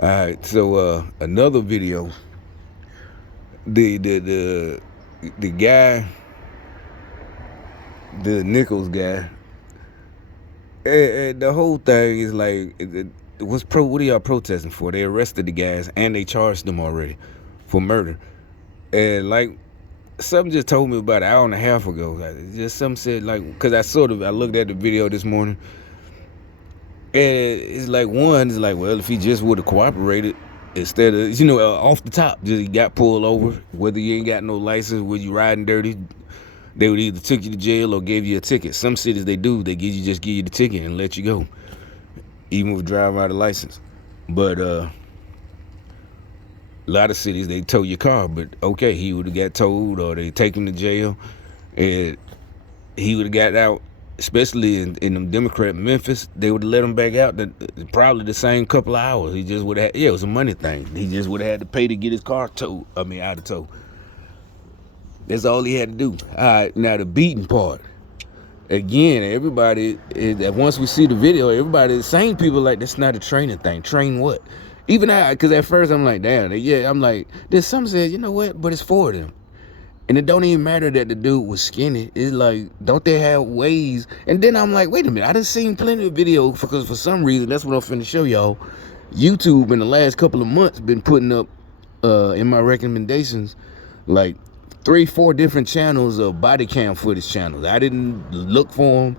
All right, so another video, the guy, the Nichols guy, the whole thing is like, what are y'all protesting for? They arrested the guys and they charged them already for murder. And like something just told me about an hour and a half ago. Just something said like, because I looked at the video this morning, and it's like well, if he just would have cooperated instead of off the top, just he got pulled over, whether you ain't got no license, whether you riding dirty, they would either took you to jail or gave you a ticket. Some cities they do, they just give you the ticket and let you go, even with driving out of license. But a lot of cities they tow your car, but okay, he would have got towed or they take him to jail, and he would have got out. Especially in them Democrat Memphis, they would have let him back out probably the same couple of hours. He just would have, it was a money thing. He just would have had to pay to get his car towed. Out of tow. That's all he had to do. All right, now the beating part. Again, everybody, once we see the video, everybody, the same people like, that's not a training thing. Train what? Even because at first I'm like, damn, yeah, I'm like, there's some said, you know what, but it's for them. And it don't even matter that the dude was skinny. It's like, don't they have ways? And then I'm like, wait a minute. I done seen plenty of videos because for some reason, that's what I'm finna show y'all. YouTube in the last couple of months been putting up in my recommendations like 3-4 different channels of body cam footage channels. I didn't look for them.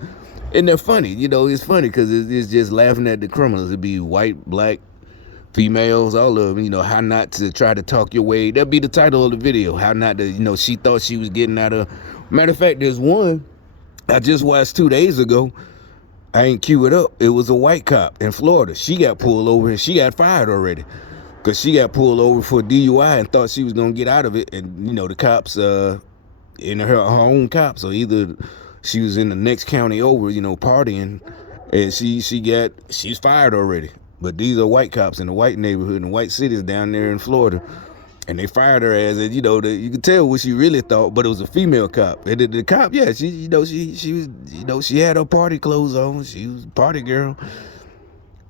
And they're funny. It's funny because it's just laughing at the criminals. It'd be white, black, females, all of them, how not to try to talk your way. That'd be the title of the video. How not to, she thought she was getting out of. Matter of fact, there's one I just watched 2 days ago. I ain't cue it up. It was a white cop in Florida. She got pulled over and she got fired already. Because she got pulled over for DUI and thought she was going to get out of it. And, the cops, in her own cop. So either she was in the next county over, partying. And she's fired already. But these are white cops in the white neighborhood, in the white cities down there in Florida. And they fired her as, you could tell what she really thought, but it was a female cop. And the cop, yeah, she was, she had her party clothes on. She was a party girl.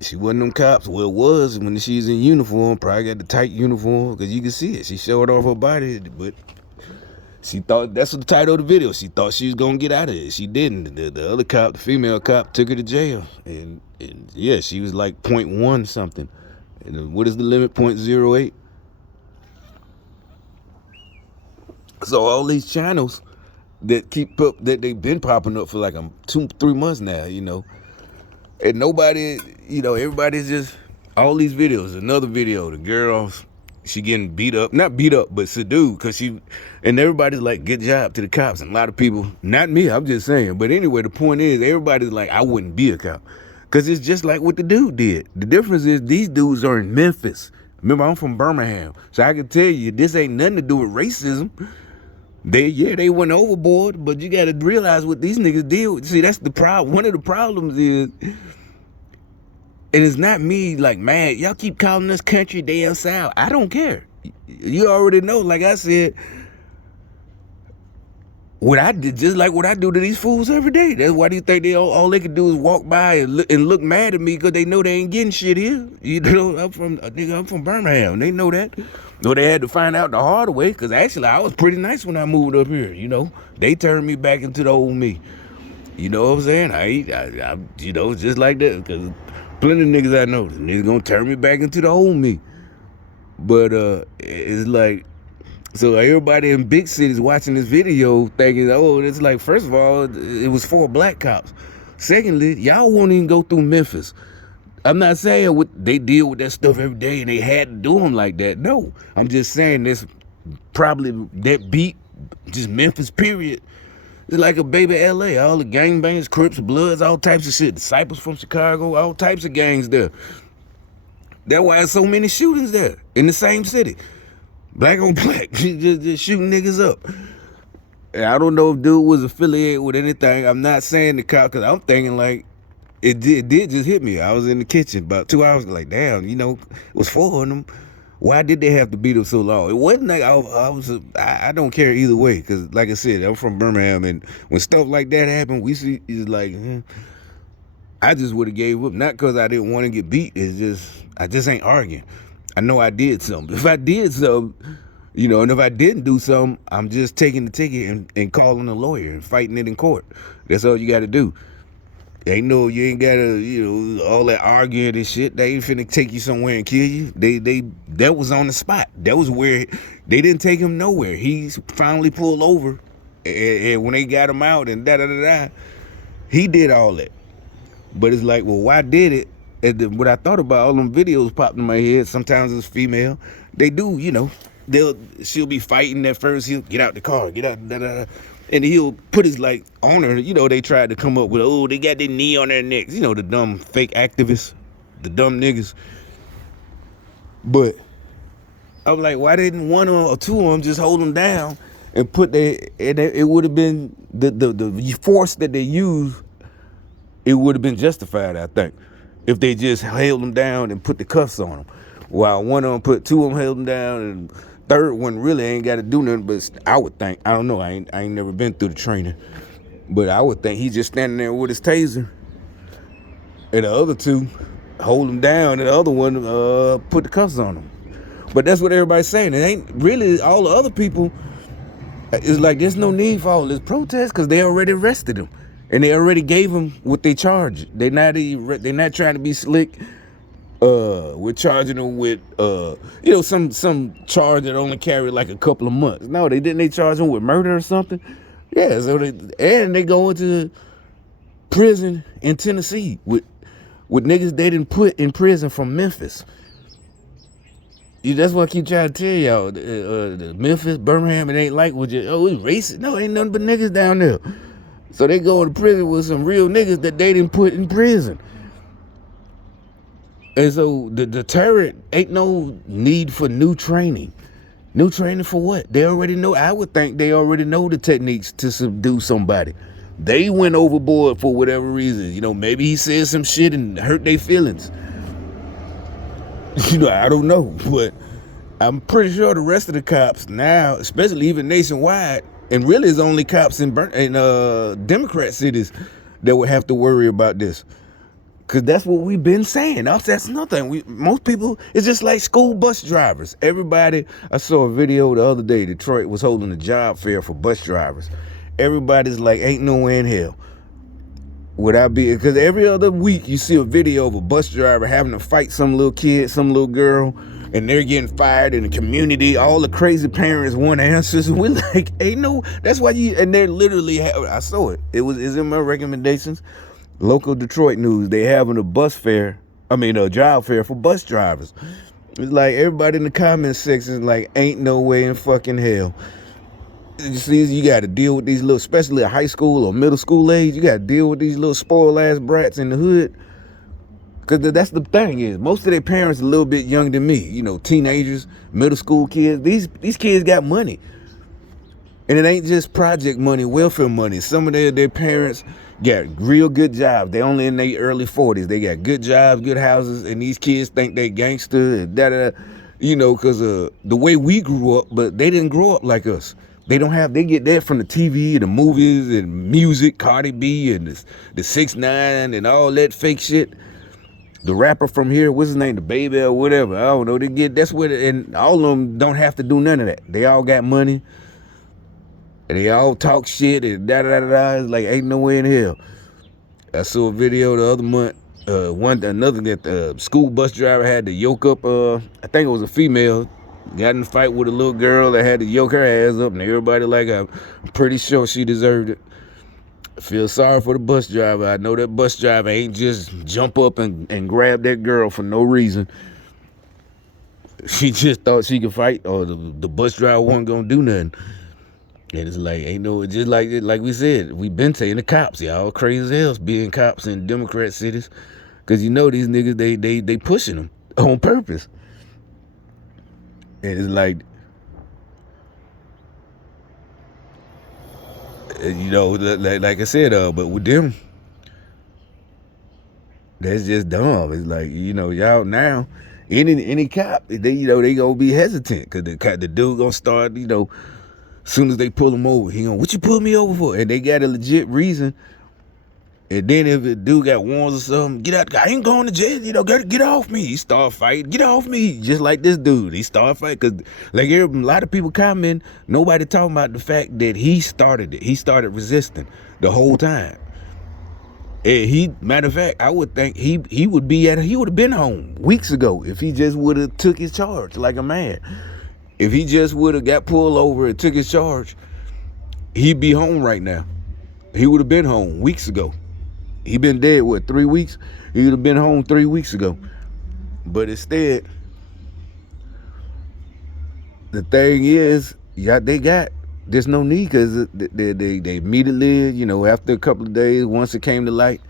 She wasn't them cops. Well, it was when she was in uniform, probably got the tight uniform, because you can see it. She showed off her body, but she thought, that's what the title of the video, she thought she was going to get out of it. She didn't. The other cop, the female cop, took her to jail. And yeah, she was like 0.1 something. And what is the limit? 0.08. So all these channels that keep up, that they've been popping up for like 2-3 months now, and nobody, everybody's just, all these videos. Another video, the girls, she getting beat up, not beat up, but subdued, because and everybody's like, good job to the cops. And a lot of people, not me, I'm just saying. But anyway, the point is, everybody's like, I wouldn't be a cop. Because it's just like what the dude did. The difference is these dudes are in Memphis. Remember, I'm from Birmingham. So I can tell you, this ain't nothing to do with racism. They went overboard, but you got to realize what these niggas did. See, that's the problem. One of the problems is, and it's not me like mad. Y'all keep calling us country damn South. I don't care. You already know, like I said, what I did, just like what I do to these fools every day. That's why do you think all they can do is walk by and look mad at me because they know they ain't getting shit here. I'm from Birmingham. They know that. No, they had to find out the hard way, because actually I was pretty nice when I moved up here. They turned me back into the old me. You know what I'm saying? I just like that, because plenty of niggas I know, niggas gonna turn me back into the old me. But it's like, so everybody in big cities watching this video thinking, oh, it's like, first of all, it was 4 black cops. Secondly, y'all won't even go through Memphis. I'm not saying they deal with that stuff every day and they had to do them like that. No, I'm just saying this probably that beat, just Memphis period. It's like a baby LA. All the gangbangs, Crips, Bloods, all types of shit. Disciples from Chicago, all types of gangs there. That's why there's so many shootings there in the same city. Black on black, just shooting niggas up. And I don't know if dude was affiliated with anything. I'm not saying the cop, because I'm thinking like, it did just hit me. I was in the kitchen about 2 hours, like, damn, it was 4 of them. Why did they have to beat up so long? It wasn't like I don't care either way, because like I said, I'm from Birmingham, and when stuff like that happen, we see, it's like, I just would have gave up, not because I didn't want to get beat. It's just I just ain't arguing. I know I did something. If I did something, and if I didn't do something, I'm just taking the ticket and calling a lawyer and fighting it in court. That's all you got to do. You ain't gotta, all that arguing and shit. They ain't finna take you somewhere and kill you. That was on the spot. That was where they didn't take him nowhere. He finally pulled over, and when they got him out and he did all that. But it's like, well, why did it? And what I thought about, all them videos popped in my head. Sometimes it's female. They do, she'll be fighting at first. He'll get out the car, get out, and he'll put his on her. They tried to come up with, oh, they got their knee on their necks. The dumb fake activists, the dumb niggas. But I'm like, why didn't one or two of them just hold them down and it would have been the force that they used. It would have been justified, I think, if they just held them down and put the cuffs on them. While one of them put two of them held them down, and third one really ain't got to do nothing. But I would think, I don't know, I ain't never been through the training, but I would think he's just standing there with his taser, and the other two hold him down, and the other one put the cuffs on him. But that's what everybody's saying. It ain't really all the other people. It's like there's no need for all this protest because they already arrested him. And they already gave him what they charged. They're not trying to be slick. We're charging them with some charge that only carried like a couple of months. No, they didn't. They charge him with murder or something. Yeah. So they go into prison in Tennessee with niggas they didn't put in prison from Memphis. That's what I keep trying to tell y'all. The Memphis, Birmingham, it ain't like it's racist. No, ain't nothing but niggas down there. So they go to prison with some real niggas that they didn't put in prison. And so the deterrent ain't no need for new training. New training for what? They already know. I would think they already know the techniques to subdue somebody. They went overboard for whatever reason. Maybe he said some shit and hurt their feelings. I don't know. But I'm pretty sure the rest of the cops now, especially even nationwide, and really it's only cops in Democrat cities that would have to worry about this. Because that's what we've been saying. That's nothing. Most people, it's just like school bus drivers. Everybody, I saw a video the other day, Detroit was holding a job fair for bus drivers. Everybody's like, ain't no way in hell. Because every other week you see a video of a bus driver having to fight some little kid, some little girl, and they're getting fired in the community. All the crazy parents want answers. And we're like, ain't no, that's why and they're literally, I saw it. It's in my recommendations. Local Detroit news, they having a job fair for bus drivers. It's like everybody in the comment section is like, ain't no way in fucking hell. You see, you got to deal with these little, especially at high school or middle school age, you got to deal with these little spoiled ass brats in the hood. Because that's the thing is, most of their parents are a little bit younger than me. Teenagers, middle school kids. These kids got money. And it ain't just project money, welfare money. Some of their parents got real good jobs. They only in their early 40s. They got good jobs, good houses, and these kids think they gangster and because the way we grew up, but they didn't grow up like us. They get that from the TV, the movies, and music, Cardi B and the 6ix9ine and all that fake shit. The rapper from here, what's his name, the Baby or whatever, I don't know. And all of them don't have to do none of that. They all got money. And they all talk shit and It's like, ain't no way in hell. I saw a video the other month. The school bus driver had to yoke up, I think it was a female, got in a fight with a little girl that had to yoke her ass up, and everybody like, I'm pretty sure she deserved it. I feel sorry for the bus driver. I know that bus driver ain't just jump up and grab that girl for no reason. She just thought she could fight, or the bus driver wasn't gonna do nothing. And it's like, just like we said, we've been saying the cops, y'all crazy as hell being cops in Democrat cities. Because these niggas, they pushing them on purpose. And it's like, like I said, but with them, that's just dumb. It's like, y'all now, any cop, they gonna be hesitant. Because the dude gonna start, soon as they pull him over, he gonna, what you pull me over for? And they got a legit reason. And then if a dude got warrants or something, get out. I ain't going to jail. Get off me. He start fighting. Get off me. Just like this dude. He start fighting because like a lot of people comment, nobody talking about the fact that he started it. He started resisting the whole time. And matter of fact, I would think he would have been home weeks ago if he just would have took his charge like a man. If he just would have got pulled over and took his charge, he'd be home right now. He would have been home weeks ago. He been dead, 3 weeks? He would have been home 3 weeks ago. But instead, the thing is, there's no need because they immediately, after a couple of days, once it came to light,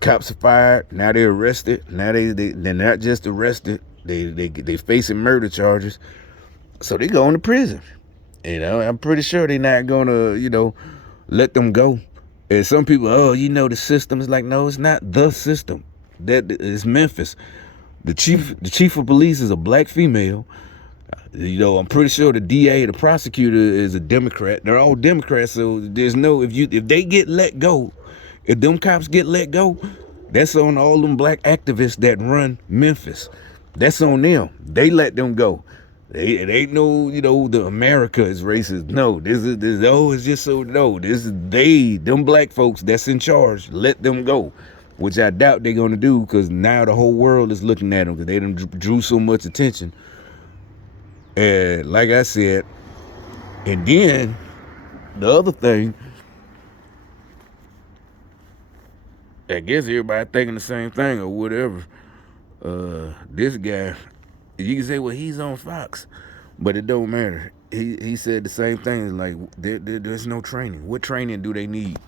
cops are fired. Now they're arrested. Now they're not just arrested. They facing murder charges. So they going to prison. I'm pretty sure they're not gonna, let them go. And some people, the system is like, no, it's not the system. That is Memphis. The chief of police is a black female. I'm pretty sure the DA, the prosecutor, is a Democrat. They're all Democrats, so there's no if they get let go, if them cops get let go, that's on all them black activists that run Memphis. That's on them. They let them go. It ain't no, the America is racist. No, it's just so, no, this is them black folks that's in charge, let them go, which I doubt they're going to do because now the whole world is looking at them because they done drew so much attention. And like I said, and then the other thing, I guess everybody thinking the same thing or whatever. This guy, you can say, well, he's on Fox, but it don't matter. He said the same thing. Like there's no training. What training do they need?